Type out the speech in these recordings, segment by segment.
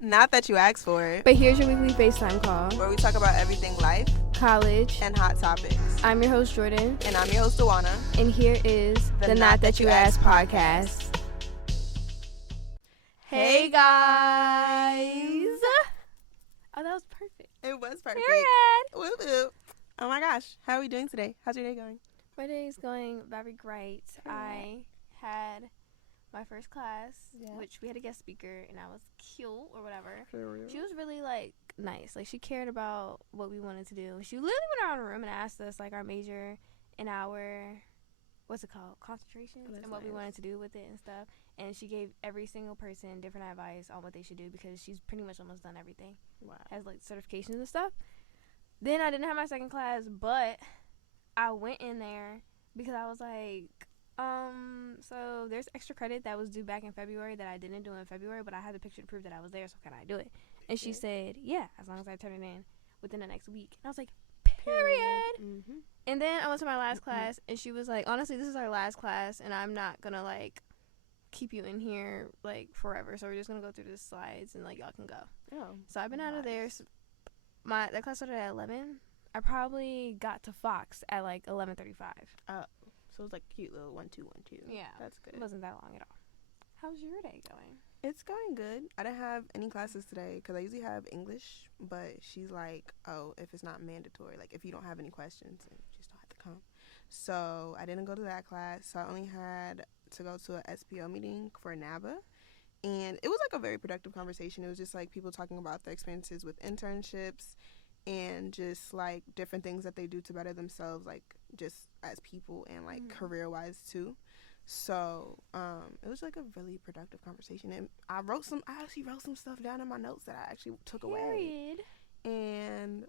Not that you asked for it. But here's your weekly FaceTime call. Where we talk about everything life, college, and hot topics. I'm your host, Jordan. And I'm your host, Dawana. And here is the Not That You Asked podcast. Hey, guys. Oh, that was perfect. It was perfect. Period. Whoop, whoop. Oh, my gosh. How are we doing today? How's your day going? My day is going very great. I had my first class, which we had a guest speaker, and I was cute or whatever. She was really, nice. She cared about what we wanted to do. She literally went around the room and asked us, our major and our, what's it called, concentrations, and what we wanted to do with it and stuff. And she gave every single person different advice on what they should do because she's pretty much almost done everything. Wow. Has, certifications and stuff. Then I didn't have my second class, but I went in there because I was like, so there's extra credit that was due back in February that I didn't do in February, but I had the picture to prove that I was there, so can I do it? And she said, yeah, as long as I turn it in within the next week. And I was like, period. Mm-hmm. And then I went to my last class, and she was like, honestly, this is our last class, and I'm not going to, keep you in here, forever. So we're just going to go through the slides, and, y'all can go. Oh, so I've been out of there. So that class started at 11. I probably got to Fox at, 11:35. So it was cute little 1-2-1-2. Yeah. That's good. It wasn't that long at all. How's your day going? It's going good. I didn't have any classes today because I usually have English, but she's like, oh, if it's not mandatory, if you don't have any questions, then you just don't have to come. So I didn't go to that class. So I only had to go to a SPO meeting for NABA. And it was a very productive conversation. It was just people talking about their experiences with internships and just different things that they do to better themselves, just as people and career-wise too. So it was a really productive conversation, and I actually wrote some stuff down in my notes that I actually took away, and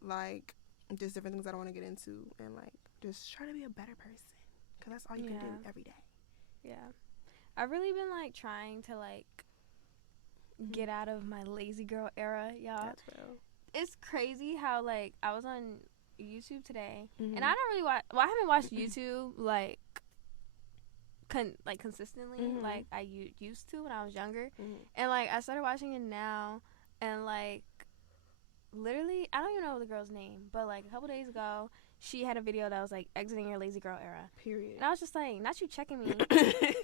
just different things I don't want to get into, and just try to be a better person, because that's all you can do every day. Yeah, I've really been trying to get out of my lazy girl era, y'all. That's real. It's crazy how I was on YouTube today, mm-hmm. and I don't really watch. Well, I haven't watched YouTube consistently mm-hmm. I used to when I was younger, mm-hmm. and I started watching it now, and literally I don't even know the girl's name, but a couple days ago she had a video that was exiting your lazy girl era. Period. And I was just not you checking me.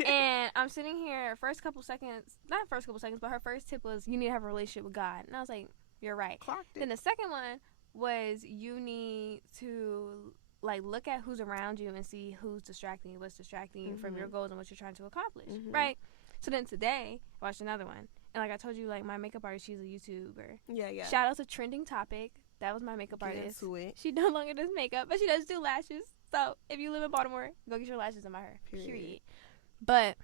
And I'm sitting here, not first couple seconds, but her first tip was you need to have a relationship with God, and I was like, you're right. Clocked it. Then the second one was you need to look at who's around you and see who's distracting you, what's distracting you mm-hmm. from your goals and what you're trying to accomplish, mm-hmm. right? So then today I watched another one, and I told you, my makeup artist, she's a YouTuber. Yeah. Shout out to Trending Topic. That was my makeup artist. She no longer does makeup, but she does do lashes. So if you live in Baltimore, go get your lashes done by her. Period. But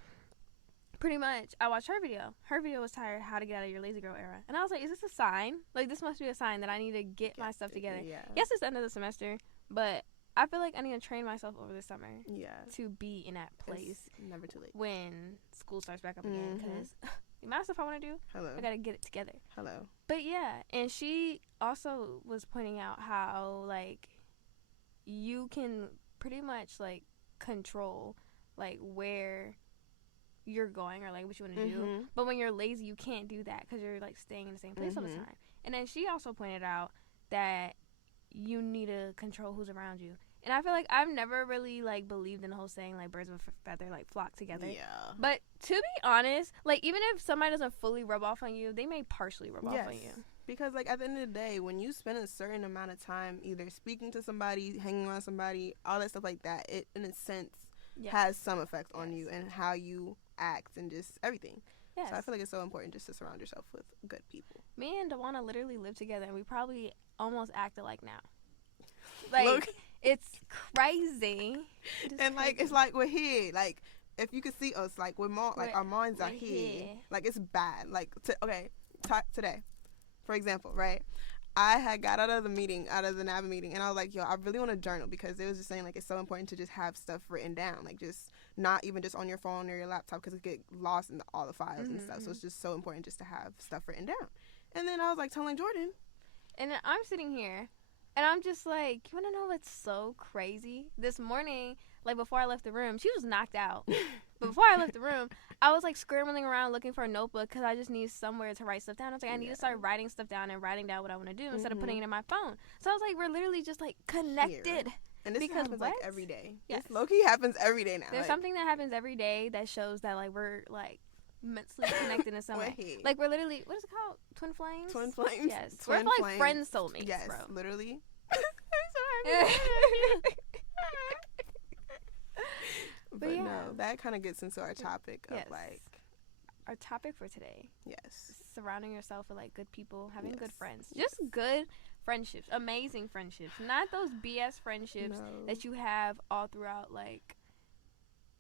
pretty much, I watched her video. Her video was titled "How to Get Out of Your Lazy Girl Era," and I was like, "Is this a sign? This must be a sign that I need to get my stuff together." Yeah. Yes, it's the end of the semester, but I feel like I need to train myself over the summer. Yeah. To be in that place. It's never too late. When school starts back up again, mm-hmm. because the amount of stuff I want to do, I gotta get it together. Hello. But yeah, and she also was pointing out how you can pretty much control where you're going or what you want to mm-hmm. do, but when you're lazy you can't do that because you're staying in the same place mm-hmm. all the time. And then she also pointed out that you need to control who's around you, and I feel I've never really believed in the whole saying birds of a feather flock together. Yeah. But to be honest, even if somebody doesn't fully rub off on you, they may partially rub off on you. Because at the end of the day, when you spend a certain amount of time either speaking to somebody, hanging on somebody, all that stuff like that, it in a sense has some effect on you and how you act and just everything. Yes. So I feel it's so important just to surround yourself with good people. Me and Dawana literally live together, and we probably almost act alike now. Look. It's crazy. And crazy. It's we're here. If you could see us, we're more our minds are here. It's bad. Today, for example, right? I had got out of the NABA meeting, and I was like, yo, I really want to journal, because it was just saying it's so important to just have stuff written down, just not even just on your phone or your laptop, because it get lost in all the files mm-hmm. and stuff. So it's just so important just to have stuff written down. And then I was telling Jordan, and then I'm sitting here, and I'm just you want to know what's so crazy? This morning, before I left the room, she was knocked out. But before I left the room, I was like scrambling around looking for a notebook because I just need somewhere to write stuff down. I was like, I need to start writing stuff down and writing down what I want to do instead of putting it in my phone. So I was like, we're literally just like connected. Here. And this happens like every day. Yes. This low-key happens every day now. There's something that happens every day that shows that like we're like mentally connected in some way. Like we're literally, what is it called? Twin flames? Twin flames? Yes. We're like friend soulmates, yes, bro. Literally. But yeah. No, that kind of gets into our topic of like our topic for today. Yes. Surrounding yourself with like good people, having good friends. Just good friendships, amazing friendships. Not those BS friendships that you have all throughout like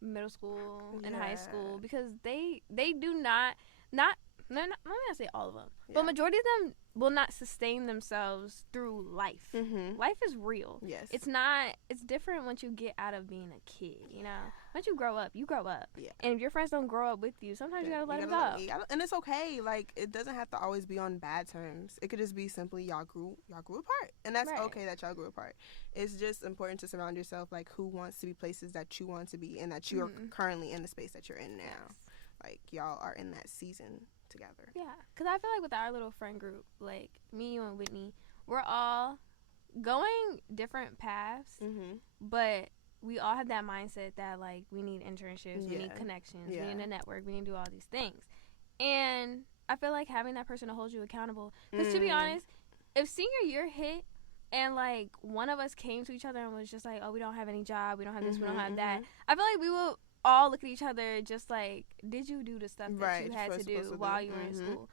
middle school and high school, because they do not let me not say all of them, but majority of them will not sustain themselves through life. Life is real. Yes. It's different once you get out of being a kid, you know. Once you grow up, Yeah. And if your friends don't grow up with you, sometimes you gotta let them go. And it's okay. Like, it doesn't have to always be on bad terms. It could just be simply y'all grew apart. And that's okay that y'all grew apart. It's just important to surround yourself like who wants to be places that you want to be and that you are currently in the space that you're in now. Yes. Like, y'all are in that season together. Yeah, because I feel like with our little friend group, like me, you, and Whitney, we're all going different paths, but we all have that mindset that like we need internships, we need connections, we need a network, we need to do all these things. And I feel like having that person to hold you accountable, because to be honest, if senior year hit and like one of us came to each other and was just like, oh, we don't have any job, we don't have this, we don't have that, I feel like we will all look at each other just like, did you do the stuff that you had to do while you were in school?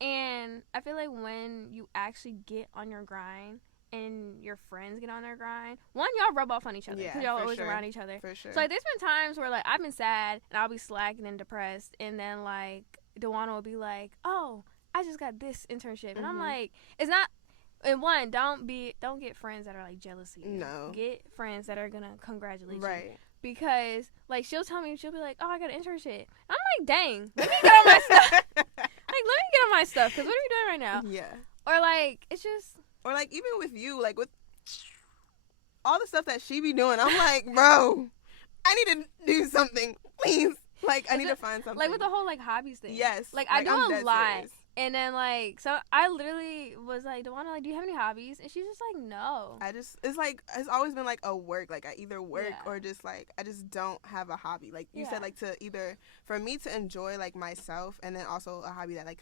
And I feel like when you actually get on your grind and your friends get on their grind, one, y'all rub off on each other because y'all always around each other. For sure. So like, there's been times where like I've been sad and I'll be slacking and depressed, and then like Dewana will be like, oh, I just got this internship, and I'm like, it's not. And one, don't get friends that are like jealous of you. No. Get friends that are gonna congratulate you. Right. Because like she'll tell me, she'll be like, oh, I got an internship. I'm like, dang, let me get on my stuff. Like, let me get on my stuff, because what are you doing right now? Yeah. Or like, it's just. Or like, even with you, like with all the stuff that she be doing, I'm like, bro, I need to do something, please. Like, I need to find something. Like with the whole like hobbies thing. Yes. Like I do a lot. Serious. And then, like, so I literally was like, Dewana, like, do you have any hobbies? And she's just like, no. It's like, it's always been like a work. Like, I either work or just like, I just don't have a hobby. Like you said, like to either, for me to enjoy like myself, and then also a hobby that like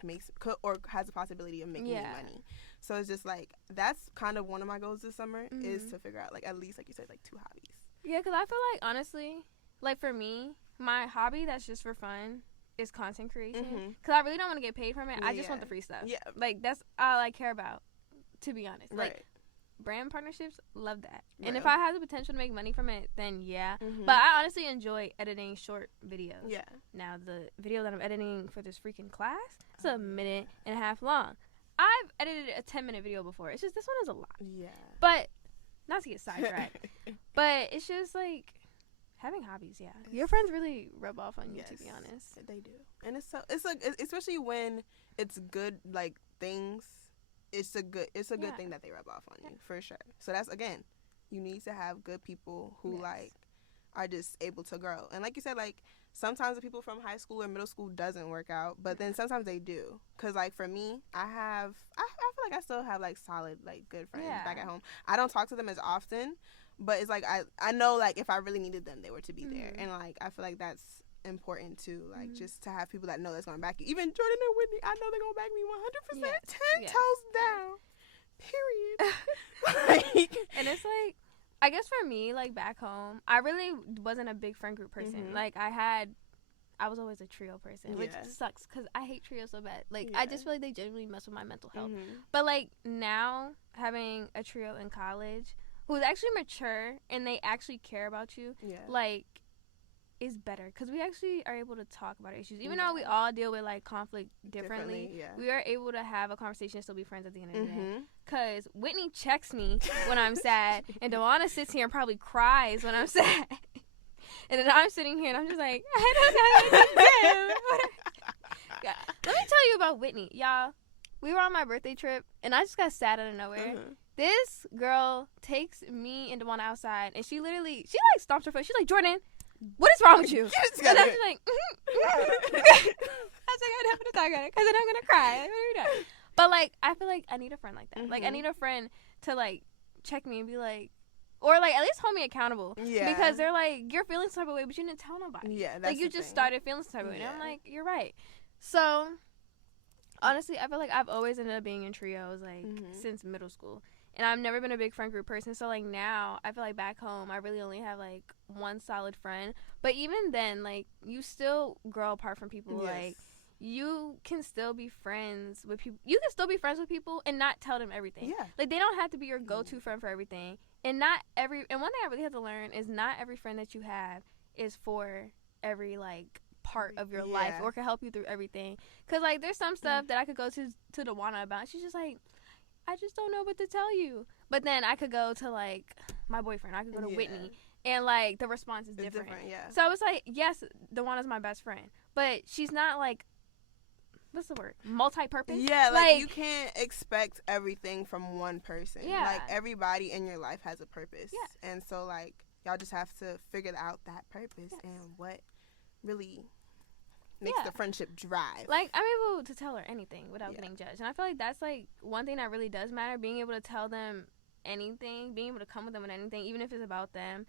or has the possibility of making me money. So it's just like, that's kind of one of my goals this summer is to figure out like at least, like you said, like 2 hobbies. Yeah, because I feel like, honestly, like for me, my hobby that's just for fun is content creation, because I really don't want to get paid from it. I just want the free stuff. Yeah, like that's all I care about, to be honest. Like brand partnerships, love that. And if I have the potential to make money from it, then but I honestly enjoy editing short videos. Yeah. Now the video that I'm editing for this freaking class is 1.5 minutes long. I've edited a 10-minute video before. It's just this one is a lot. Yeah. But not to get sidetracked, but it's just like. Having hobbies, your friends really rub off on you. To be honest, they do, and it's like, especially when it's good like things. It's a good thing that they rub off on you for sure. So that's, again, you need to have good people who like are just able to grow. And like you said, like sometimes the people from high school or middle school doesn't work out, but then sometimes they do. Cause like for me, I feel like I still have like solid like good friends back at home. I don't talk to them as often. But it's like, I know, like, if I really needed them, they were to be there. And, like, I feel like that's important, too. Like, just to have people that know that's going to back you. Even Jordan and Whitney, I know they're going to back me 100%. Yes. 10 toes down. Period. Like, and it's like, I guess for me, like, back home, I really wasn't a big friend group person. Like, I was always a trio person, which sucks, because I hate trios so bad. Like, I just feel like they genuinely mess with my mental health. But, like, now, having a trio in college who's actually mature and they actually care about you, like, is better, because we actually are able to talk about our issues. Even though we all deal with, like, conflict differently, we are able to have a conversation and still be friends at the end of the day. Because Whitney checks me when I'm sad, and Dewana sits here and probably cries when I'm sad. And then I'm sitting here and I'm just like, I don't know what to do. Let me tell you about Whitney. Y'all, we were on my birthday trip, and I just got sad out of nowhere. This girl takes me and Dewana outside, and she like stomps her foot. She's like, Jordan, what is wrong with you? And I'm just like, I was like, I don't want to talk about it because then I'm gonna cry. What are you doing? But like, I feel like I need a friend like that. Like, I need a friend to like check me and be like, or like at least hold me accountable. Yeah. Because they're like, you're feeling some type of way, but you didn't tell nobody. Yeah. That's like you just started feeling some type of way, and I'm like, you're right. So honestly, I feel like I've always ended up being in trios like since middle school. And I've never been a big friend group person. So, like, now, I feel like back home, I really only have, like, one solid friend. But even then, like, you still grow apart from people. Yes. Like, you can still be friends with people. You can still be friends with people and not tell them everything. Yeah. Like, they don't have to be your go-to friend for everything. And one thing I really have to learn is not every friend that you have is for every, like, part of your life or can help you through everything. Because, like, there's some stuff that I could go to Dawana about. She's just like, I just don't know what to tell you. But then I could go to, like, my boyfriend. I could go to Whitney. And, like, the response is different. So I was like, yes, Dawana's my best friend. But she's not, like, what's the word? Multi-purpose? Yeah, like, you can't expect everything from one person. Yeah. Like, everybody in your life has a purpose. Yeah. And so, like, y'all just have to figure out that purpose and what really makes the friendship drive. Like, I'm able to tell her anything without getting judged. And I feel like that's, like, one thing that really does matter, being able to tell them anything, being able to come with them with anything, even if it's about them,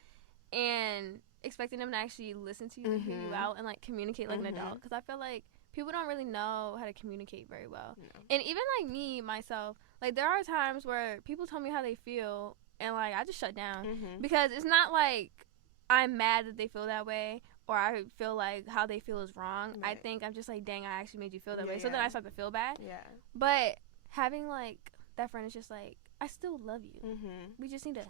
and expecting them to actually listen to you and hear you out and, like, communicate like an adult. Because I feel like people don't really know how to communicate very well. No. And even, like, me, myself, like, there are times where people tell me how they feel, and, like, I just shut down. Because it's not like I'm mad that they feel that way, or I feel like how they feel is wrong. Right. I think I'm just like, dang, I actually made you feel that way. So then I start to feel bad. Yeah. But having, like, that friend is just like, I still love you. We just need to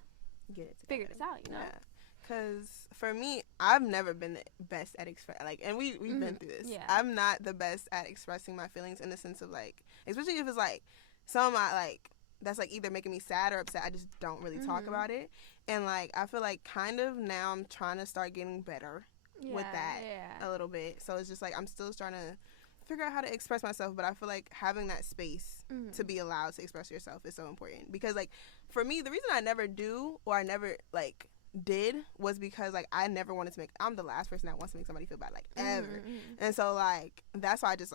figure this out, you know? Yeah. Because for me, I've never been the best at expressing, like, and we've been through this. Yeah. I'm not the best at expressing my feelings in the sense of, like, especially if it's, like, some of my, like, that's, like, either making me sad or upset. I just don't really talk about it. And, like, I feel like kind of now I'm trying to start getting better with that a little bit. So it's just like I'm still trying to figure out how to express myself, but I feel like having that space to be allowed to express yourself is so important. Because, like, for me, the reason I never do or I never, like, did was because, like, I never wanted to I'm the last person that wants to make somebody feel bad, like, ever. And so, like, that's why I just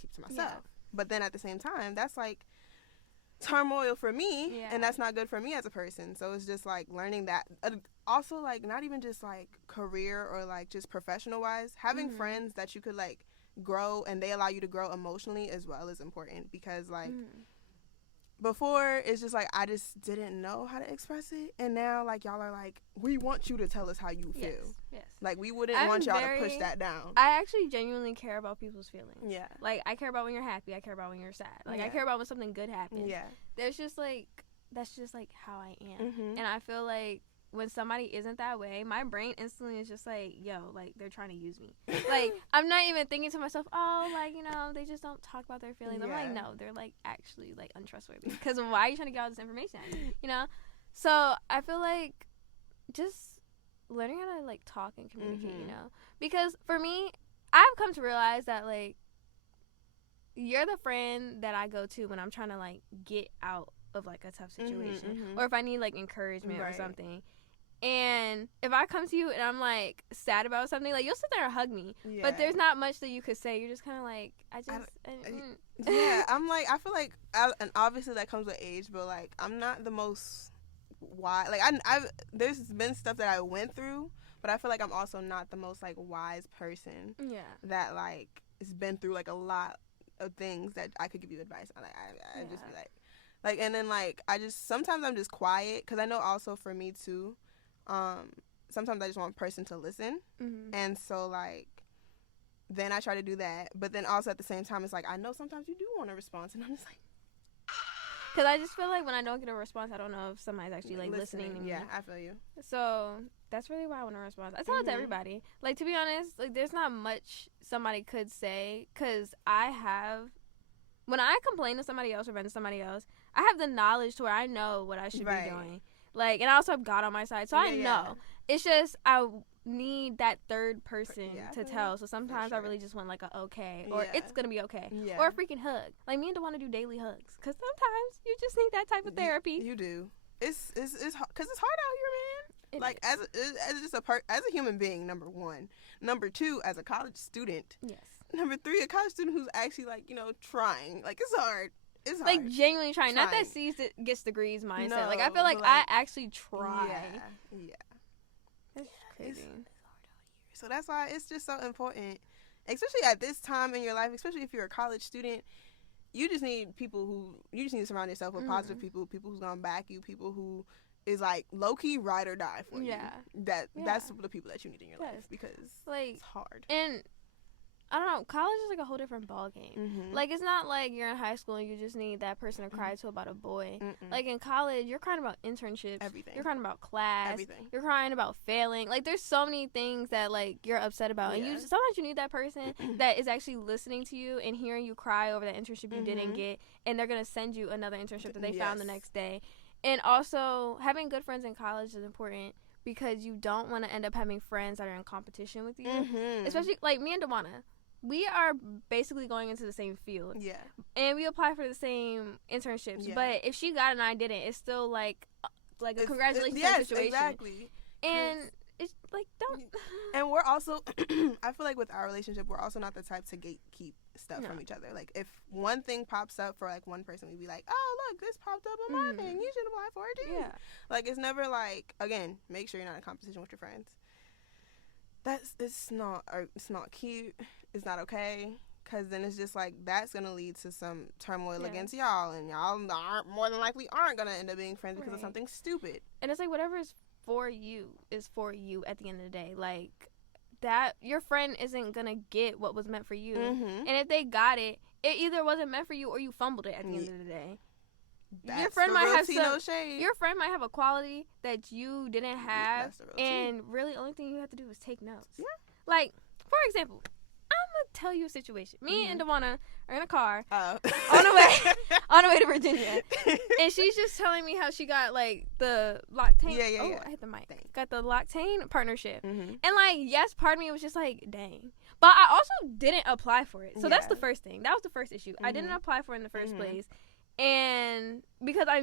keep to myself. But then at the same time, that's, like, turmoil for me, and that's not good for me as a person. So it's just, like, learning that. Also, like, not even just, like, career or, like, just professional wise, having friends that you could, like, grow and they allow you to grow emotionally as well is important. Because, like, before it's just like I just didn't know how to express it, and now, like, y'all are like, we want you to tell us how you feel. Yes. Like, we wouldn't want y'all to push that down. I actually genuinely care about people's feelings. Yeah. Like, I care about when you're happy. I care about when you're sad. Like, I care about when something good happens. Yeah. There's just, like, that's just, like, how I am. And I feel like when somebody isn't that way, my brain instantly is just like, yo, like, they're trying to use me. Like, I'm not even thinking to myself, oh, like, you know, they just don't talk about their feelings. I'm like, no, they're, like, actually, like, untrustworthy. Because why are you trying to get all this information out of me, you know? So I feel like just learning how to, like, talk and communicate, you know? Because for me, I've come to realize that, like, you're the friend that I go to when I'm trying to, like, get out of, like, a tough situation. Or if I need, like, encouragement or something. And if I come to you and I'm, like, sad about something, like, you'll sit there and hug me. Yeah. But there's not much that you could say. You're just kind of like, yeah, I'm like, I feel like, and obviously that comes with age, but, like, I'm not the most wise. Like, there's been stuff that I went through, but I feel like I'm also not the most, like, wise person. Yeah. That, like, has been through, like, a lot of things that I could give you advice on. Like, I just be like, and then, like, sometimes I'm just quiet, because I know also for me, too, sometimes I just want a person to listen, and so, like, then I try to do that, but then also at the same time, it's like, I know sometimes you do want a response, and I'm just like, because I just feel like when I don't get a response, I don't know if somebody's actually, like, listening to me. Yeah, I feel you. So that's really why I want a response. I tell it to everybody. Like, to be honest, like, there's not much somebody could say, because when I complain to somebody else or vent to somebody else, I have the knowledge to where I know what I should be doing. Like, and I also have God on my side, so I know. Yeah. It's just I need that third person to tell. So sometimes I really just want, like, a okay, or it's gonna be okay, or a freaking hug. Like, me and Dawana do daily hugs, because sometimes you just need that type of therapy. You do. it's because it's hard out here, man. Like as a human being, number one. Number two, as a college student. Yes. Number three, a college student who's actually like, trying. Like it's hard. It's like hard. Genuinely trying. Not that C's gets degrees mindset. No, like I feel like I actually try. Yeah. That's crazy. It's hard out here. So that's why it's just so important, especially at this time in your life, especially if you're a college student. You just need to surround yourself with positive people who's gonna back you, people who is like low key ride or die for you. That's the people that you need in your life, because like it's hard. And I don't know, college is like a whole different ball game. Mm-hmm. Like it's not like you're in high school and you just need that person to cry to about a boy. Mm-mm. Like in college, you're crying about internships. Everything. You're crying about class. Everything. You're crying about failing. Like there's so many things that like you're upset about, and sometimes you need that person that is actually listening to you and hearing you cry over that internship you didn't get, and they're gonna send you another internship that they found the next day. And also having good friends in college is important, because you don't want to end up having friends that are in competition with you, especially like me and Dewana. We are basically going into the same field. Yeah. And we apply for the same internships. Yeah. But if she got it and I didn't, it's still like a congratulations situation. Exactly. And it's like, don't. And we're also, I feel like with our relationship, we're also not the type to gatekeep stuff from each other. Like if one thing pops up for like one person, we'd be like, oh, look, this popped up on my thing. You should apply for it too. Yeah. Like it's never like, again, make sure you're not in competition with your friends. It's not cute. It's not okay, because then it's just like that's gonna lead to some turmoil against y'all, and y'all more than likely aren't gonna end up being friends because of something stupid. And it's like whatever is for you is for you at the end of the day. Like that, your friend isn't gonna get what was meant for you, and if they got it, it either wasn't meant for you or you fumbled it at the end of the day. That's your friend might have your friend might have a quality that you didn't have, and really only thing you have to do is take notes. Yeah. Like, for example, I'm gonna tell you a situation. Me and Dewana are in a car on the way to Virginia, and she's just telling me how she got like the L'Occitane. I hit the mic. Got the L'Occitane partnership, and like yes, part of me was just like, dang. But I also didn't apply for it, so that's the first thing. That was the first issue. I didn't apply for it in the first place. And because I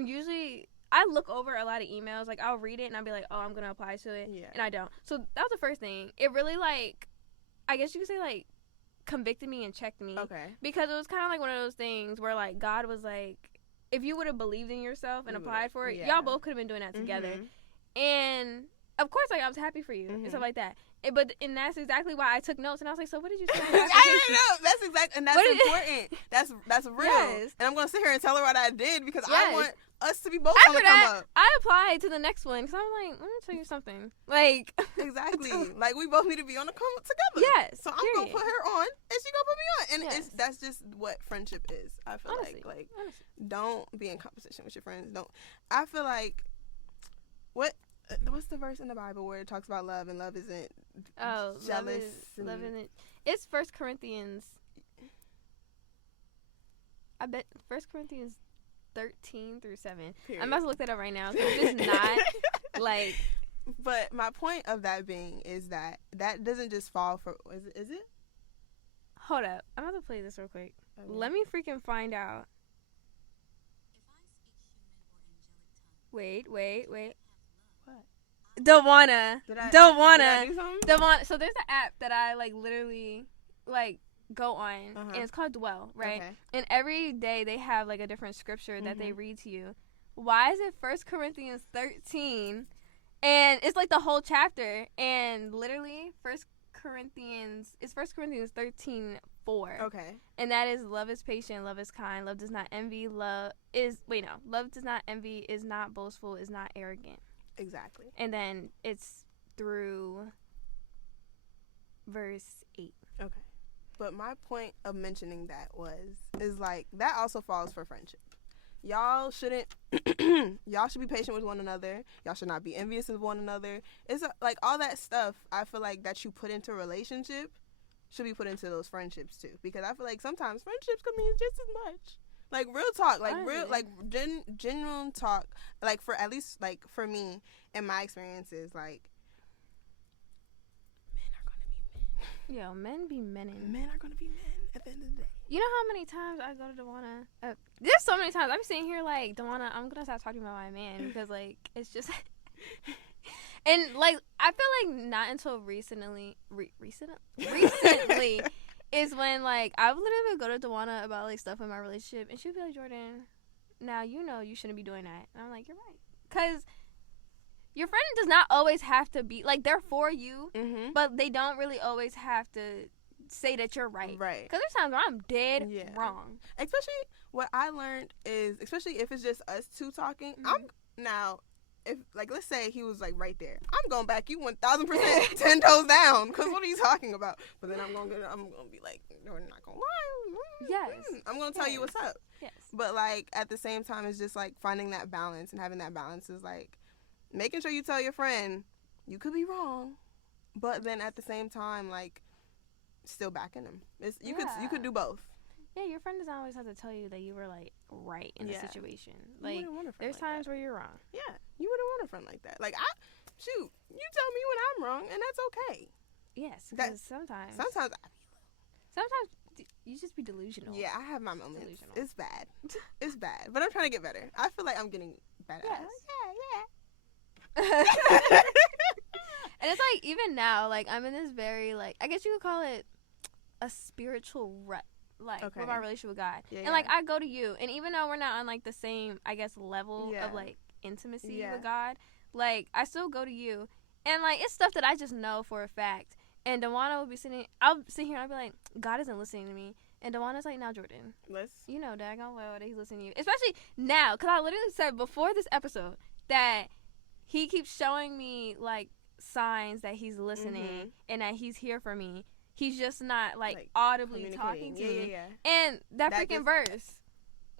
look over a lot of emails, like I'll read it and I'll be like, oh, I'm gonna apply to it, and I don't. So that was the first thing. It really like, I guess you could say like, convicted me and checked me. Okay. Because it was kind of like one of those things where like God was like, if you would have believed in yourself and applied for it, y'all both could have been doing that together. And of course, like I was happy for you and stuff like that. And that's exactly why I took notes, and I was like, so what did you say? I don't know. That's exactly, and that's important. That's real. Yes. And I'm going to sit here and tell her what I did, because I want us to be both on the come up. I applied to the next one, because I'm like, let me tell you something. Like, exactly. Like, we both need to be on the come up together. Yes. So I'm going to put her on, and she going to put me on. And that's just what friendship is. I feel like don't be in competition with your friends. I feel like, what's the verse in the Bible where it talks about love, and love isn't jealous? Love isn't. It's 1 Corinthians. I bet 1 Corinthians 13 through 7. Period. I'm about to look that up right now. So it's just not like. But my point of that being is that doesn't just fall for. Is it? Hold up. I'm about to play this real quick. Okay. Let me freaking find out. Wait. Dewana. So there's an app that I like literally like go on, and it's called Dwell, right? Okay. And every day they have like a different scripture that they read to you. Why is it 1 Corinthians 13? And it's like the whole chapter, and literally 1 Corinthians 13:4. Okay. And that is, love is patient, love is kind, love does not envy, love does not envy, is not boastful, is not arrogant. Exactly. And then it's through verse 8. Okay. But my point of mentioning that is like, that also falls for friendship. Y'all should be patient with one another. Y'all should not be envious of one another. It's like all that stuff, I feel like, that you put into a relationship should be put into those friendships too. Because I feel like sometimes friendships can mean just as much. Like real talk, like real, like genuine talk. Like for, at least like for me, in my experiences, like, men are gonna be men. Yo, men be men. Men are gonna be men, at the end of the day. You know how many times I go to Dewana? There's so many times I'm sitting here like, Dewana, I'm gonna stop talking about my man because like it's just, and like I feel like not until recently is when like I would literally go to Dewana about like stuff in my relationship, and she'd be like, Jordan, now you know you shouldn't be doing that, and I'm like, you're right, because your friend does not always have to be like they're for you, but they don't really always have to say that you're right. Because there's times where I'm dead wrong. Especially what I learned is, especially if it's just us two talking, if like let's say he was like right there, I'm going back you 1,000% 10 toes down. Because what are you talking about? But then I'm gonna be like, no, we're not gonna lie. Yes. I'm gonna tell you what's up. Yes. But like at the same time, it's just like finding that balance, and having that balance is like making sure you tell your friend you could be wrong, but then at the same time like still backing him. You could do both. Yeah, your friend doesn't always have to tell you that you were like right in the situation. Like there's times where you're wrong. Yeah, you wouldn't want a friend like that. Like you tell me when I'm wrong, and that's okay. Yes, because sometimes you just be delusional. Yeah, I have my moments. Delusional. It's bad. It's bad, but I'm trying to get better. I feel like I'm getting better. Yes. And it's like even now, like I'm in this very like I guess you could call it a spiritual rut, like with my relationship with God. And like I go to you, and even though we're not on like the same I guess level of like intimacy with God, like I still go to you, and like it's stuff that I just know for a fact. And Dewana will be I'll sit here and I'll be like, God isn't listening to me. And Dewana's like, now Jordan, you know daggone well that he's listening to you, especially now, because I literally said before this episode that he keeps showing me like signs that he's listening and that he's here for me. He's just not like audibly talking to me. And that freaking verse,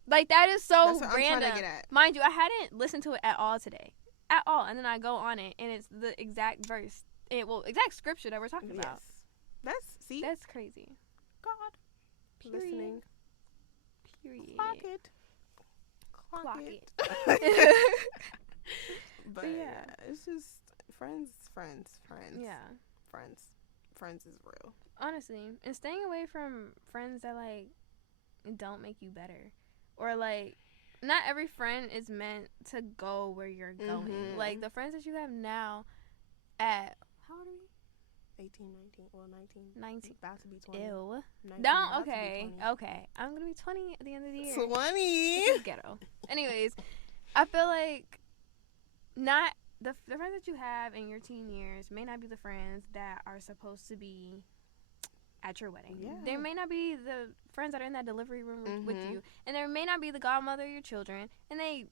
like that is so random. Mind you, I hadn't listened to it at all today, at all. And then I go on it, and it's the exact verse, exact scripture that we're talking about. That's crazy. God, period. Listening. Period. Clock it. But yeah, it's just friends. Yeah. Friends is real. Honestly, and staying away from friends that like don't make you better, or like not every friend is meant to go where you're going. Like the friends that you have now, at how old are we? 18, 19, about to be 20. Ew. Don't. Okay. I'm gonna be 20 at the end of the year. 20. This is ghetto. Anyways, I feel like not the friends that you have in your teen years may not be the friends that are supposed to be at your wedding. Yeah. There may not be the friends that are in that delivery room with you, and there may not be the godmother of your children, and they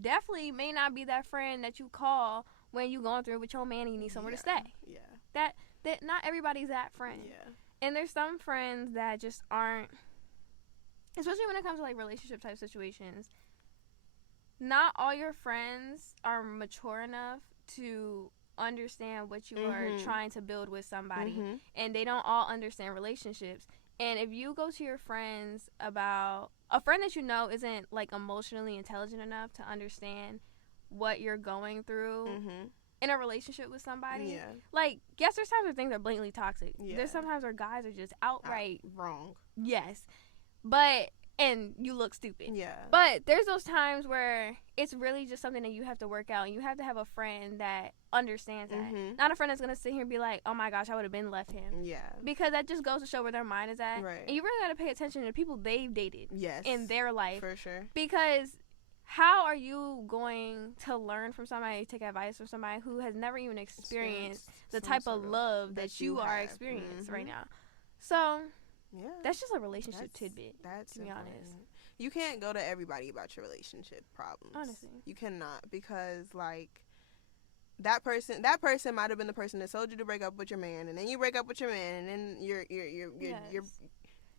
definitely may not be that friend that you call when you going through it with your man and you need somewhere to stay. Yeah. That not everybody's that friend. Yeah. And there's some friends that just aren't, especially when it comes to like relationship type situations. Not all your friends are mature enough to understand what you are trying to build with somebody, and they don't all understand relationships. And if you go to your friends about a friend that you know isn't like emotionally intelligent enough to understand what you're going through in a relationship with somebody, like yes, there's times where things are blatantly toxic. There's sometimes where guys are just outright wrong. Yes, but and you look stupid. Yeah. But there's those times where it's really just something that you have to work out, and you have to have a friend that understands that. Not a friend that's gonna sit here and be like, oh my gosh, I would have been left him. Yeah. Because that just goes to show where their mind is at. Right. And you really gotta pay attention to the people they've dated. Yes. In their life. For sure. Because how are you going to learn from somebody, take advice from somebody who has never even experienced the type of love that you are experiencing right now? So yeah, that's just a relationship tidbit. That's to be honest. You can't go to everybody about your relationship problems. Honestly, you cannot, because like that person might have been the person that told you to break up with your man, and then you break up with your man, and then you're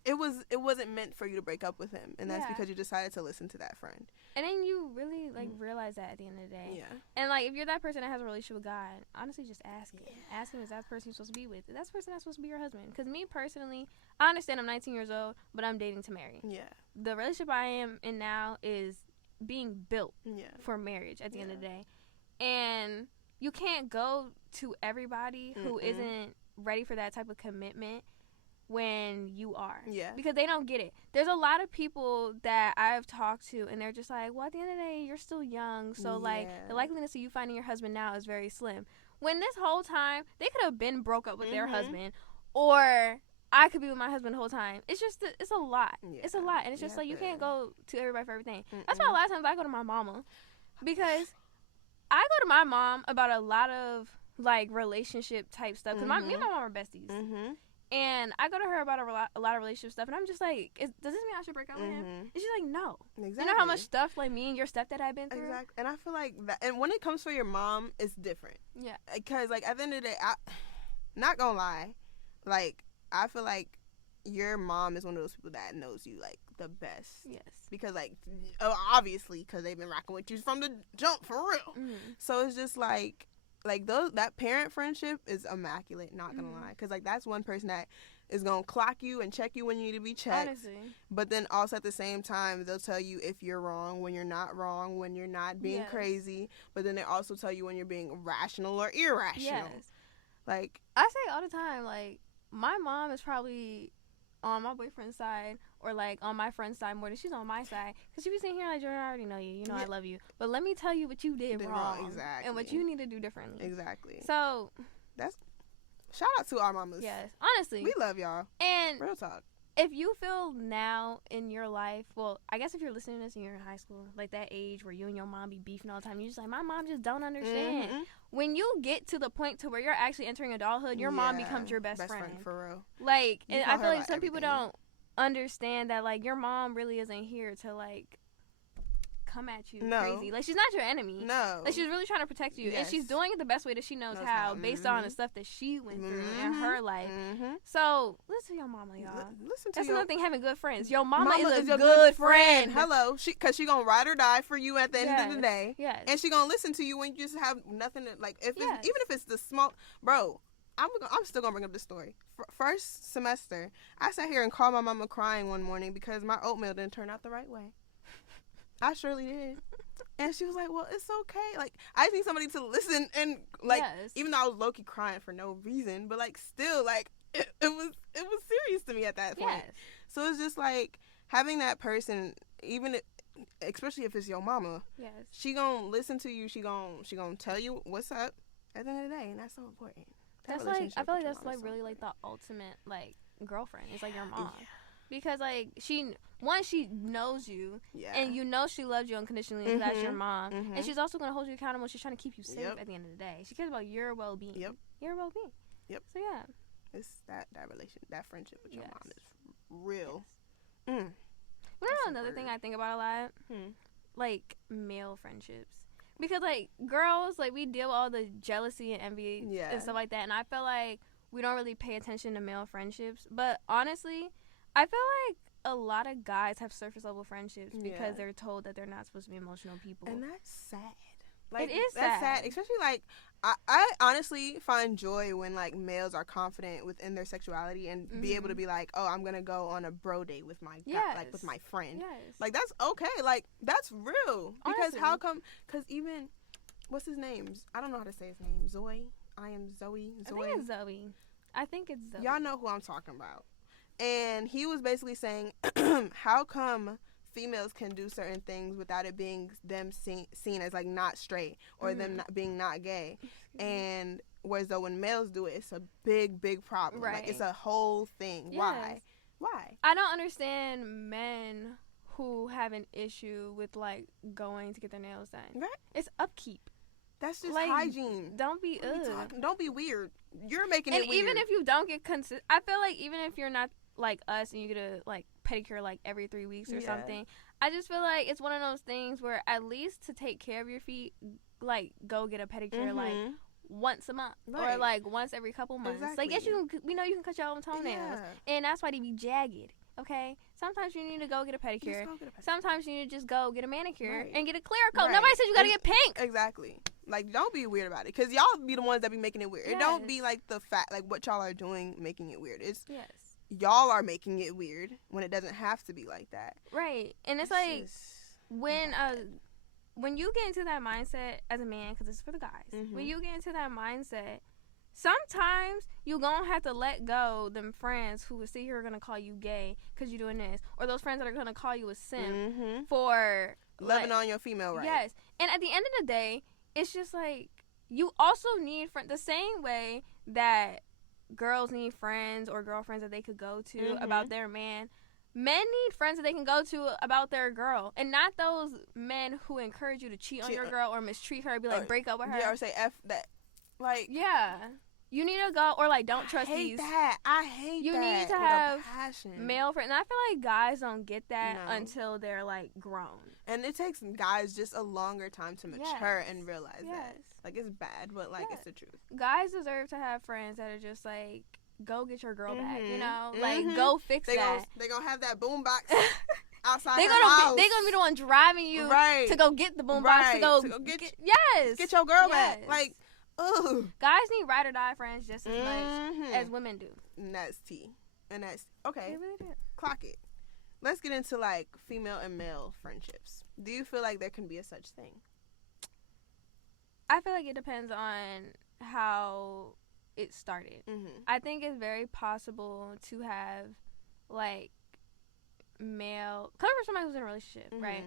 it wasn't meant for you to break up with him, and that's because you decided to listen to that friend. And then you really like realize that at the end of the day. Yeah. And like if you're that person that has a relationship with God, honestly, just ask him. Ask him, is that the person you're supposed to be with? Is that the person that's supposed to be your husband? Because me personally, I understand I'm 19 years old, but I'm dating to marry. Yeah. The relationship I am in now is being built for marriage at the end of the day, and you can't go to everybody who isn't ready for that type of commitment when you are. Yeah. Because they don't get it. There's a lot of people that I've talked to, and they're just like, well, at the end of the day, you're still young, so, like, the likeliness of you finding your husband now is very slim. When this whole time, they could have been broke up with their husband, or I could be with my husband the whole time. It's just, it's a lot. Yeah. It's a lot, and it's just like, you can't go to everybody for everything. That's why a lot of times I go to my mama, because I go to my mom about a lot of, like, relationship type stuff, because me and my mom are besties. And I go to her about a lot of relationship stuff, and I'm just like, does this mean I should break up with him? And she's like, no. Exactly. You know how much stuff, like, me and your stepdad have been through? Exactly. And I feel like that, and when it comes for your mom, it's different. Yeah. Because, like, at the end of the day, not gonna lie, like, I feel like your mom is one of those people that knows you, like, the best. Yes. Because, like, obviously, because they've been rocking with you from the jump, for real. So it's just like that parent friendship is immaculate, not gonna lie, because, like, that's one person that is gonna clock you and check you when you need to be checked. Honestly. But then also at the same time, they'll tell you if you're wrong, when you're not wrong, when you're not being crazy. But then they also tell you when you're being rational or irrational. Yes. Like, I say all the time, like, my mom is probably on my boyfriend's side, or, like, on my friend's side more than she's on my side, because she be sitting here like, Jordan, I already know you, I love you, but let me tell you what you did wrong. Exactly. And what you need to do differently. Exactly. So that's shout out to our mamas. Yes, honestly, we love y'all. And real talk, if you feel now in your life, well, I guess if you're listening to this and you're in high school, like that age where you and your mom be beefing all the time, you're just like, my mom just don't understand. When you get to the point to where you're actually entering adulthood, your mom becomes your best friend. For real. Like, and I feel like some people don't understand that, like, your mom really isn't here to, like, come at you crazy. Like, she's not your enemy. No. Like, she's really trying to protect you. Yes. And she's doing it the best way that she knows how, based on the stuff that she went through in her life. So, listen to your mama, y'all. That's another thing, having good friends. Your mama is a good friend. Hello. Because she gonna ride or die for you at the end of the day. Yes. And she gonna listen to you when you just have nothing to, like, if it's, even if it's the small, bro, I'm still gonna bring up this story. First semester, I sat here and called my mama crying one morning because my oatmeal didn't turn out the right way. I surely did. And she was like, well, it's okay. Like, I just need somebody to listen. And, like, even though I was low-key crying for no reason, but, like, still, like, it was serious to me at that point. Yes. So it's just, like, having that person, especially if it's your mama, she gonna listen to you. She gonna tell you what's up at the end of the day. And that's so important. That's, like, I feel like that's, like, really, like, the ultimate, like, girlfriend. It's like your mom. Yeah. Because, like, she knows you, and you know she loves you unconditionally, because that's your mom. And she's also going to hold you accountable. She's trying to keep you safe at the end of the day. She cares about your well-being. Your well-being. So, yeah. It's that friendship with your mom is real. You know another thing I think about a lot? Like, male friendships. Because, like, girls, like, we deal with all the jealousy and envy and stuff like that. And I feel like we don't really pay attention to male friendships. But, honestly, I feel like a lot of guys have surface level friendships because they're told that they're not supposed to be emotional people. And that's sad. Like, it is that's sad. Especially, like, I honestly find joy when, like, males are confident within their sexuality and be able to be like, oh, I'm gonna go on a bro date with my like, with my friend. Like, that's okay. Like, that's real. Because honestly. How come? Because even, what's his name? I don't know how to say his name. Zoe. I am Zoe. I think it's Zoe. Y'all know who I'm talking about. And he was basically saying, how come females can do certain things without it being them seen as, like, not straight or them being not gay? And whereas though when males do it, it's a big problem. Right. Like, it's a whole thing. Yes. Why? I don't understand men who have an issue with, like, going to get their nails done. Right. It's upkeep. That's just like, hygiene. Don't be Don't be weird. You're making it weird. And even if you don't get I feel like even if you're not like us and you get a, like, pedicure, like, every 3 weeks or something, I just feel like it's one of those things where at least to take care of your feet, like, go get a pedicure, like, once a month or, like, once every couple months. Exactly. Like, yes, we know you can cut your own toenails, and that's why they be jagged. Okay, sometimes you need to go get a pedicure. Sometimes you need to just go get a manicure and get a clear coat. Nobody says you gotta get pink. Exactly. Like, don't be weird about it, because y'all be the ones that be making it weird. It don't be like the fact, like, what y'all are doing making it weird. It's y'all are making it weird when it doesn't have to be like that. Right. And it's like when you get into that mindset as a man, because it's for the guys, when you get into that mindset, sometimes you gonna have to let go them friends who will sit here are gonna call you gay because you're doing this, or those friends that are gonna call you a simp for loving on your female right. Yes, and at the end of the day, it's just like you also need the same way that girls need friends or girlfriends that they could go to about their man. Men need friends that they can go to about their girl, and not those men who encourage you to cheat on your girl or mistreat her, be like break up with her, or say F that, like you need to go, or like don't trust these. I hate you that. You need to have male friends, and I feel like guys don't get that until they're like grown, and it takes guys just a longer time to mature and realize that. Like it's bad, but like it's the truth. Guys deserve to have friends that are just like, go get your girl back, you know? Like, go fix that. They're going to have that boom box outside They're house. They're going to be the one driving you to go get the boom box, to go get get your girl back. Like, ugh. Guys need ride or die friends just as much as women do. And that's tea. And that's, okay. They really do. Clock it. Let's get into, like, female and male friendships. Do you feel like there can be a such thing? I feel like it depends on how it started. I think it's very possible to have like male coming from somebody who's in a relationship, right?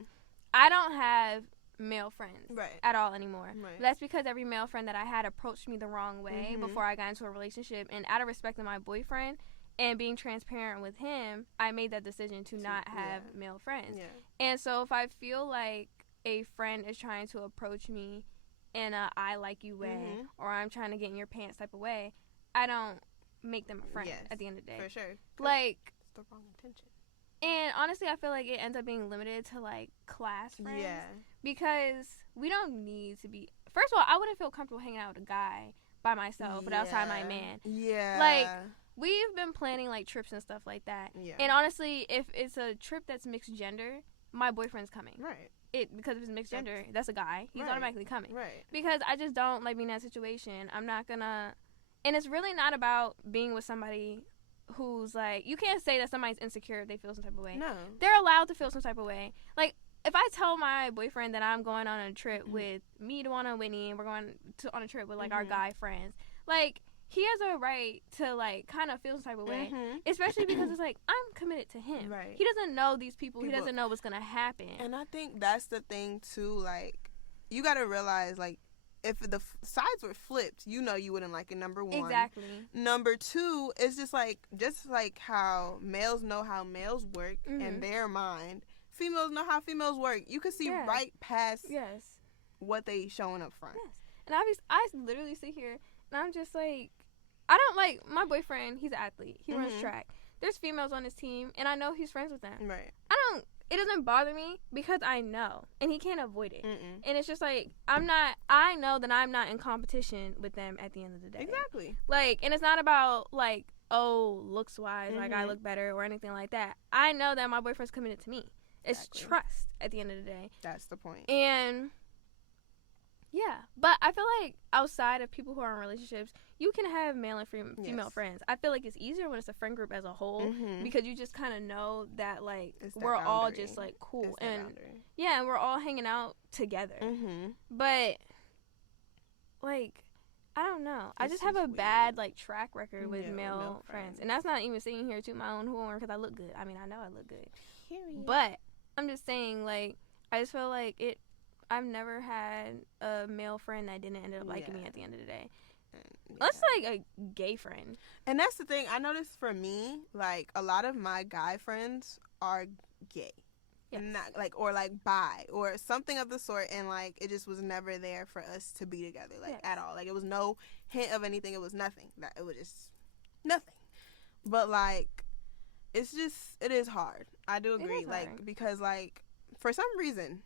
I don't have male friends at all anymore. That's because every male friend that I had approached me the wrong way before I got into a relationship, and out of respect to my boyfriend and being transparent with him, I made that decision to not have male friends. And so if I feel like a friend is trying to approach me in a I like you way, or I'm trying to get in your pants type of way, I don't make them a friend at the end of the day. For sure. Like, it's the wrong intention. And honestly, I feel like it ends up being limited to like class friends. Yeah. Because we don't need to be. First of all, I wouldn't feel comfortable hanging out with a guy by myself without outside my man. Yeah. Like, we've been planning like trips and stuff like that. Yeah. And honestly, if it's a trip that's mixed gender, my boyfriend's coming. Right. Because if it's mixed gender, that's a guy. He's automatically coming. Right. Because I just don't like being in that situation. I'm not gonna. And it's really not about being with somebody who's like, you can't say that somebody's insecure if they feel some type of way. No. They're allowed to feel some type of way. Like, if I tell my boyfriend that I'm going on a trip with me, Dewana, and Whitney, and we're going on a trip with like our guy friends, like, he has a right to like kind of feel some type of way, especially because it's like I'm committed to him. Right. He doesn't know these people. He doesn't know what's gonna happen. And I think that's the thing too. Like, you gotta realize, like, if the sides were flipped, you know you wouldn't like it. Number one. Exactly. Number two, it's just like how males know how males work in their mind. Females know how females work. You can see right past what they showing up front. Yes. And I literally sit here and I'm just like, I don't like my boyfriend. He's an athlete. He runs track. There's females on his team, and I know he's friends with them. Right. It doesn't bother me because I know, and he can't avoid it. And it's just like, I know that I'm not in competition with them at the end of the day. Exactly. Like, and it's not about like, oh, looks wise, like I look better or anything like that. I know that my boyfriend's committed to me. It's trust at the end of the day. That's the point. And yeah, but I feel like outside of people who are in relationships, you can have male and female friends. I feel like it's easier when it's a friend group as a whole because you just kind of know that like we're all just like cool and and we're all hanging out together. But like, I don't know. I just have a bad like track record with male friends, and that's not even sitting here to my own horn because I look good. I mean, I know I look good, but I'm just saying, like, I just feel like I've never had a male friend that didn't end up liking me at the end of the day. That's like a gay friend. And that's the thing. I noticed for me, like, a lot of my guy friends are gay. Yes. Not like, or like bi or something of the sort, and like it just was never there for us to be together, like at all. Like, it was no hint of anything. It was nothing. That it was just nothing. But like, it is hard. I do agree. Like, because like for some reason,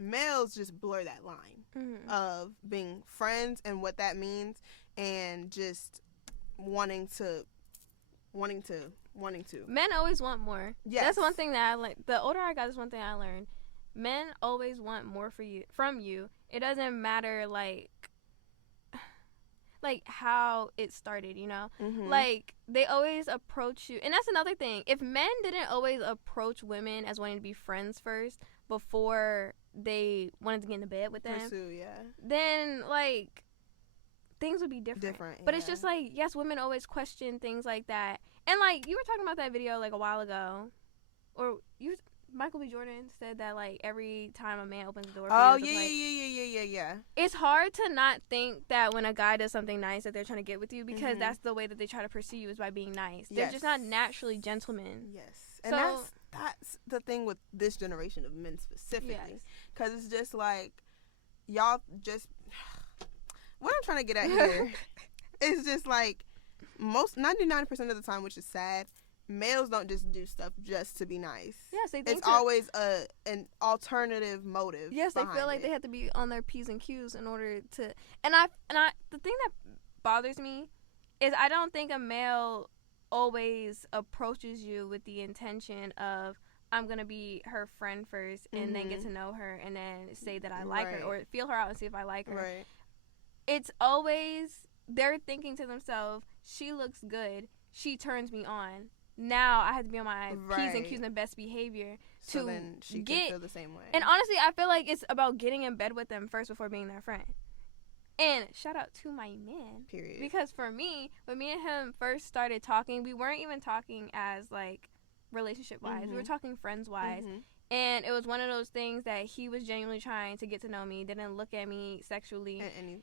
males just blur that line of being friends and what that means, and just wanting to. Men always want more. Yes. That's one thing that I like. The older I got, that's one thing I learned. Men always want more from you. It doesn't matter like how it started, you know? Like, they always approach you. And that's another thing. If men didn't always approach women as wanting to be friends first before they wanted to get into bed with them, then like things would be different. But it's just like, yes, women always question things like that. And like, you were talking about that video like a while ago, or Michael B. Jordan said that like every time a man opens the door for yeah. It's hard to not think that when a guy does something nice that they're trying to get with you, because that's the way that they try to pursue you, is by being nice. They're just not naturally gentlemen. Yes. And that's the thing with this generation of men specifically. Because it's just like, y'all just... What I'm trying to get at here is just like, 99% of the time, which is sad, males don't just do stuff just to be nice. Yes, they think it's always an alternative motive. Yes, they feel like they have to be on their P's and Q's in order to. And I the thing that bothers me is I don't think a male always approaches you with the intention of, I'm gonna be her friend first and then get to know her and then say that I like her, or feel her out and see if I like her. Right. It's always, they're thinking to themselves, she looks good, she turns me on. Now I have to be on my P's and Q's and best behavior so then she can feel the same way. And honestly, I feel like it's about getting in bed with them first before being their friend. And shout out to my man. Period. Because for me, when me and him first started talking, we weren't even talking as like relationship-wise. We were talking friends-wise. And it was one of those things that he was genuinely trying to get to know me, didn't look at me sexually. And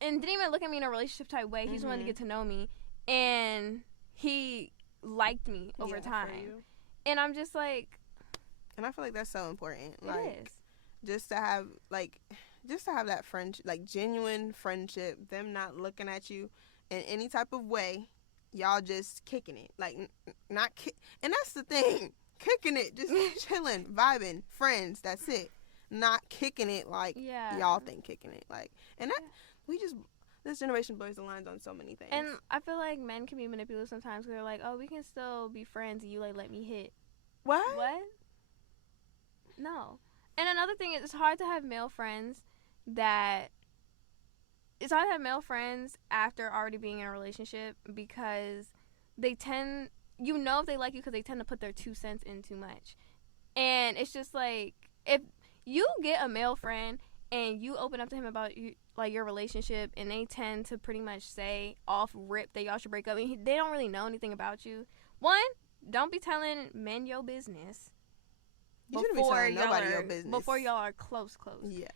didn't even look at me in a relationship type way. He just wanted to get to know me. And he liked me over time. And I'm just like... And I feel like that's so important. It like, is. Just to have that friendship, like genuine friendship, them not looking at you in any type of way, y'all just kicking it. Like, and that's the thing. Kicking it, just chilling, vibing, friends, that's it. Not kicking it like y'all think kicking it. Like, and that, this generation blurs the lines on so many things. And I feel like men can be manipulative sometimes. They're like, oh, we can still be friends and you like let me hit. What? No. And another thing is, it's hard to have male friends after already being in a relationship, because they tend, if they like you, because they tend to put their 2 cents in too much. And it's just like, if you get a male friend and you open up to him about your relationship, and they tend to pretty much say off rip that y'all should break up, and they don't really know anything about you. One, don't be telling men your business. You shouldn't be telling nobody your business before y'all are close. Yeah.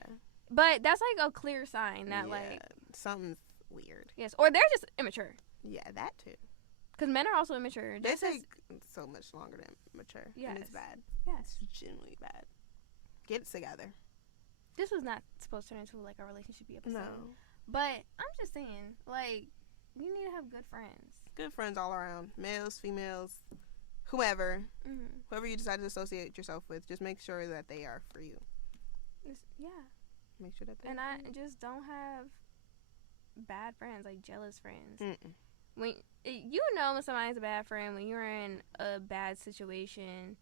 But that's like a clear sign that like something's weird. Yes, or they're just immature. Yeah, that too. Because men are also immature. They take so much longer to mature. Yes. And it's bad. Yes. It's genuinely bad. Get it together. This was not supposed to turn into like a relationship episode. No. But I'm just saying, like, you need to have good friends. Good friends all around. Males, females, whoever. Whoever you decide to associate yourself with, just make sure that they are for you. Make sure that they And I just don't have bad friends, like jealous friends. When somebody's a bad friend when you're in a bad situation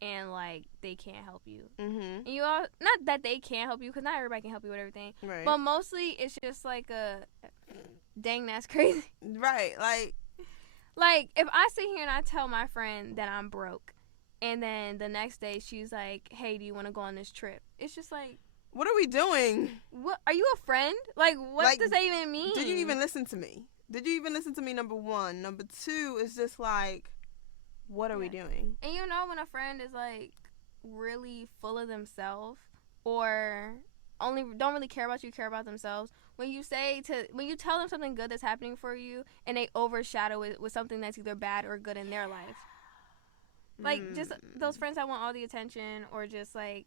and like they can't help you. And you all, not that they can't help you, because not everybody can help you with everything. Right. But mostly it's just like dang, that's crazy. Right. Like if I sit here and I tell my friend that I'm broke, and then the next day she's like, hey, do you want to go on this trip? It's just like, what are we doing? What, are you a friend? Like, what does that even mean? Did you even listen to me? Number one. Number two is just like, what are we doing? And when a friend is like really full of themselves, or don't really care about you, care about themselves, when you tell them something good that's happening for you and they overshadow it with something that's either bad or good in their life. Like, just those friends that want all the attention, or just like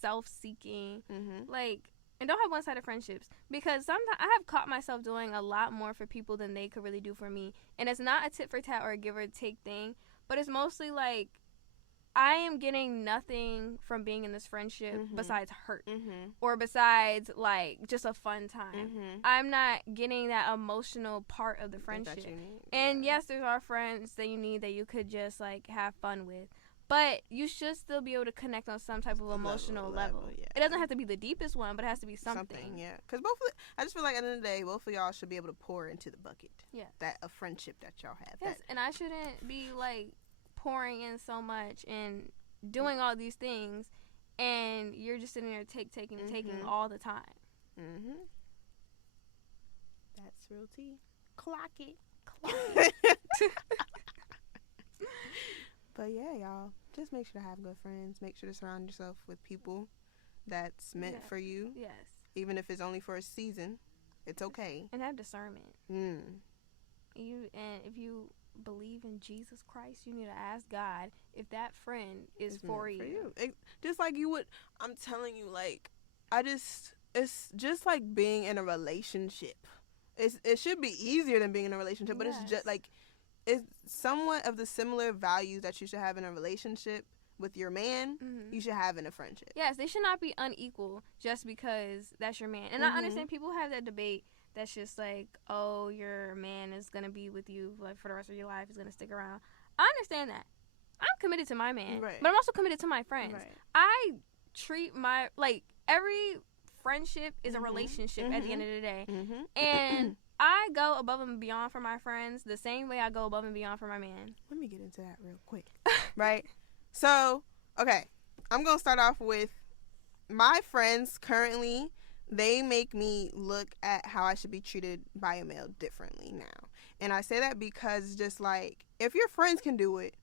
self-seeking, like, and don't have one-sided friendships, because sometimes I have caught myself doing a lot more for people than they could really do for me. And it's not a tit for tat or a give or take thing, but it's mostly like, I am getting nothing from being in this friendship besides hurt, or besides like just a fun time. I'm not getting that emotional part of the friendship. And yes, there are friends that you need that you could just like have fun with, but you should still be able to connect on some type of emotional level. It doesn't have to be the deepest one, but it has to be something. Yeah, because I just feel like at the end of the day, both of y'all should be able to pour into the bucket. Yeah, that a friendship that y'all have. Yes, and I shouldn't be like pouring in so much and doing all these things, and you're just sitting there taking all the time. That's real tea. Clock it. But yeah, y'all, just make sure to have good friends. Make sure to surround yourself with people that's meant for you. Yes. Even if it's only for a season, it's okay. And have discernment. If you believe in Jesus Christ, you need to ask God if that friend is for you. Just like you would. I'm telling you, like, it's just like being in a relationship. It should be easier than being in a relationship, but it's just like, it's somewhat of the similar values that you should have in a relationship with your man, you should have in a friendship. Yes, they should not be unequal just because that's your man. And I understand people have that debate that's just like, oh, your man is going to be with you like for the rest of your life, he's going to stick around. I understand that. I'm committed to my man, but I'm also committed to my friends. I treat my, like, every friendship is a relationship at the end of the day. And I go above and beyond for my friends the same way I go above and beyond for my man. Let me get into that real quick. Right? So, okay, I'm going to start off with my friends currently. They make me look at how I should be treated by a male differently now. And I say that because just like, if your friends can do it,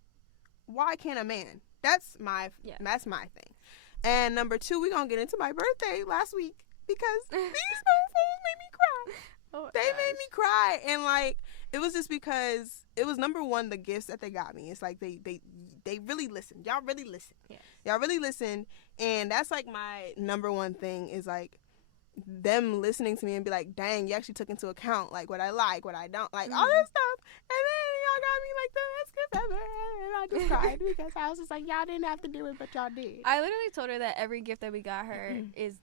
why can't a man? That's my thing. And number 2, we're going to get into my birthday last week because these motherfuckers made me cry. They made me cry. And like, it was just because it was, number 1, the gifts that they got me. It's like they really listened. Y'all really listened. Yes. Y'all really listened. And that's like my number 1 thing is like them listening to me and be like, dang, you actually took into account like what I like, what I don't like, all this stuff. And then y'all got me like the best gift ever. And I just cried because I was just like, y'all didn't have to do it, but y'all did. I literally told her that every gift that we got her is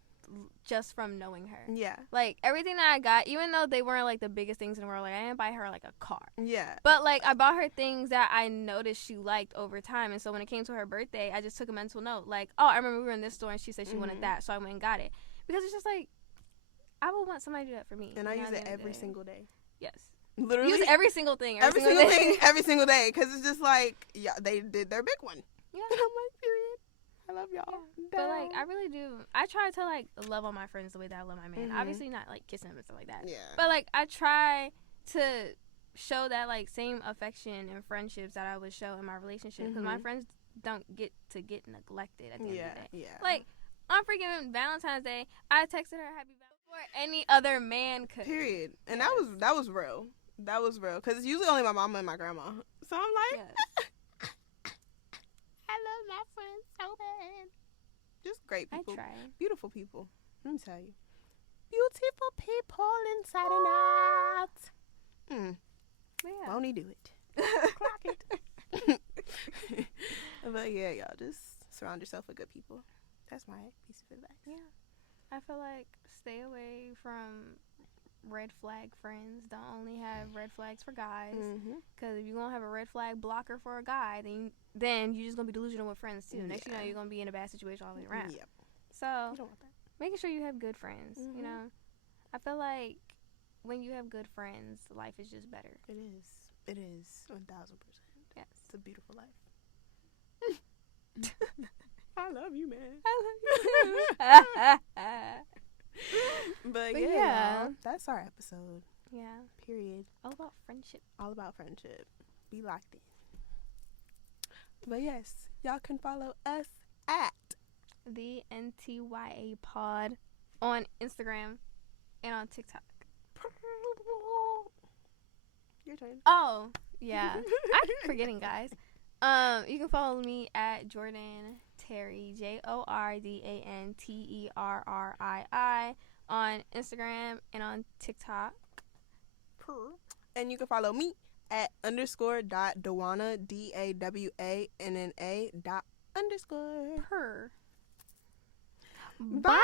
just from knowing her. Yeah. Like, everything that I got, even though they weren't like the biggest things in the world, like I didn't buy her like a car. Yeah. But like I bought her things that I noticed she liked over time. And so when it came to her birthday, I just took a mental note. Like, oh, I remember we were in this store and she said she wanted that, so I went and got it. Because it's just like, I would want somebody to do that for me. And I use it every single day. Yes. Literally. Use every single thing. Every single thing, every single day. Because it's just like, yeah, they did their big one. Yeah. And I'm like, period. I love y'all. Yeah. But like, I really do. I try to like love on my friends the way that I love my man. Obviously not like kissing them and stuff like that. Yeah. But like, I try to show that like same affection and friendships that I would show in my relationship. Because my friends don't get neglected at the end of the day. Yeah. Like, on freaking Valentine's Day, I texted her happy Valentine's before any other man could. Period. And that was real. That was real. Because it's usually only my mama and my grandma. So I'm like, I love my friends so bad. Just great people. I try. Beautiful people. Let me tell you. Beautiful people inside and out. Yeah. Won't he do it? Clock it. But yeah, y'all, just surround yourself with good people. That's my piece of advice. Yeah. I feel like stay away from red flag friends. Don't only have red flags for guys. Because if you're going to have a red flag blocker for a guy, then you're just going to be delusional with friends too. Next you know, you're going to be in a bad situation all the way around. Yep. So, you don't want that. Making sure you have good friends, you know. I feel like when you have good friends, life is just better. It is. It is. 1,000%. Yes. It's a beautiful life. I love you, man. I love you. But yeah, that's our episode. Yeah. Period. All about friendship. All about friendship. Be locked in. But yes, y'all can follow us at the NTYA Pod on Instagram and on TikTok. Your turn. Oh, yeah. I keep forgetting, guys. You can follow me at Jordan Terry, JordanTerrii on Instagram and on TikTok. And you can follow me at _.Dawanna DAWANNA ._ Bye.